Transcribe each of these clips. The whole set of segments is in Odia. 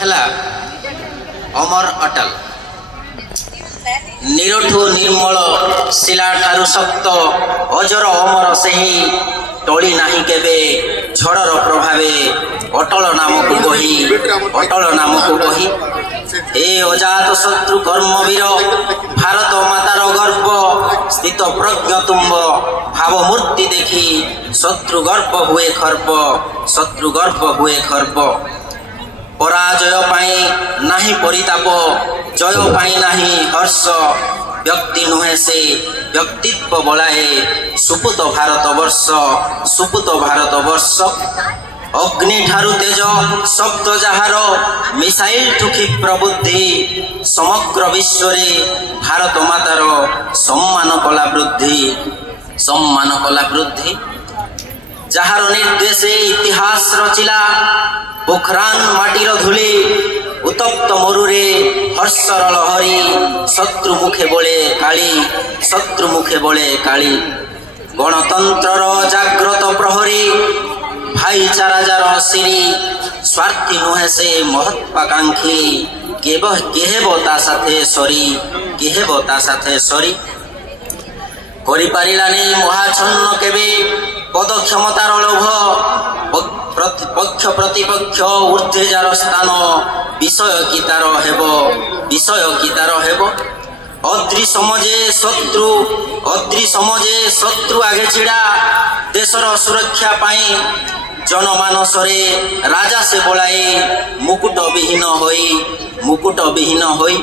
ହେଲା ଅମର ଅଟଲ ନିରଠୁ ନିର୍ମଳ ଶିଲା ଠାରୁ ଶକ୍ତ ଅଜର ଅମର ସେହି ଟଳି ନାହିଁ କେବେ ଝଡ଼ର ପ୍ରଭାବେ ଅଟଳ ନାମକୁ କହି ଏ ଅଜାତ ଶତ୍ରୁ କର୍ମବୀର ଭାରତ ମାତାର ଗର୍ବ ସ୍ଥିତ ପ୍ରଜ୍ଞ ତୁମ୍ବ ଭାବମୂର୍ତ୍ତି ଦେଖି ଶତ୍ରୁ ଗର୍ବ ହୁଏ ଖର୍ବ ପରାଜୟ ପାଇଁ ନାହିଁ ପରିତାପ ଜୟ ପାଇଁ ନାହିଁ ହର୍ଷ ବ୍ୟକ୍ତି ନୁହେଁ ସେ ବ୍ୟକ୍ତିତ୍ୱ ବଳାଏ ସୁପୁତ ଭାରତବର୍ଷ ଅଗ୍ନି ଠାରୁ ତେଜ ଶବ୍ଦ ଯାହାର ମିସାଇଲ ଠୁ କ୍ଷିପ୍ର ବୁଦ୍ଧି ସମଗ୍ର ବିଶ୍ୱରେ ଭାରତ ମାତାର ସମ୍ମାନ କଲା ବୃଦ୍ଧି ଯାହାର ନିର୍ଦ୍ଦେଶେ ଇତିହାସ ରଚିଲା ପୋଖରାନ ମାଟିର ଧୂଳି ଉତ୍ତପ୍ତ ମରୁରେ ହର୍ଷର ଲହରୀ ଶତ୍ରୁ ମୁଖେ ବଳେ କାଳି ଗଣତନ୍ତ୍ରର ଜାଗ୍ରତ ପ୍ରହରୀ ଭାଇଚାରାଜାର ସିରି ସ୍ୱାର୍ଥୀ ନୁହେଁ ସେ ମହତ୍ୱାକାଂକ୍ଷୀ କେହେବ ତା ସାଥେ ସରି କରିପାରିଲାନି ମହାଛନ୍ନ କେବେ ପଦ କ୍ଷମତାର ଲୋଭ ପକ୍ଷ ପ୍ରତିପକ୍ଷ ଊର୍ଦ୍ଧ୍ୱେ ଯାର ସ୍ଥାନ ବିଷୟ କି ତାର ହେବ ଅଦ୍ରି ସମଜେ ଶତ୍ରୁ ଆଗେ ଛିଡ଼ା ଦେଶର ସୁରକ୍ଷା ପାଇଁ ଜନମାନସରେ ରାଜା ସେ ବୋଳାଏ ମୁକୁଟ ବିହୀନ ହୋଇ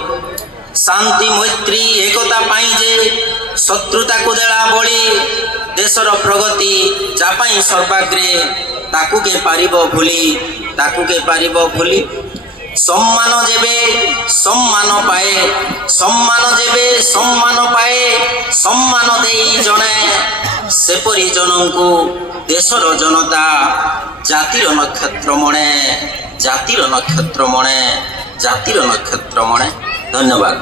ଶାନ୍ତି ମୈତ୍ରୀ ଏକତା ପାଇଁ ଯେ ଶତ୍ରୁତାକୁ ଦେଲା ବଳି ଦେଶର ପ୍ରଗତି ଯା ପାଇଁ ସର୍ବାଗ୍ରେ ତାକୁ କେ ପାରିବ ଭୁଲି ସମ୍ମାନ ଯେବେ ସମ୍ମାନ ପାଏ ସମ୍ମାନ ଦେଇ ଜଣେ ସେପରି ଜଣଙ୍କୁ ଦେଶର ଜନତା ଜାତିର ନକ୍ଷତ୍ର ମଣେ। ଧନ୍ୟବାଦ।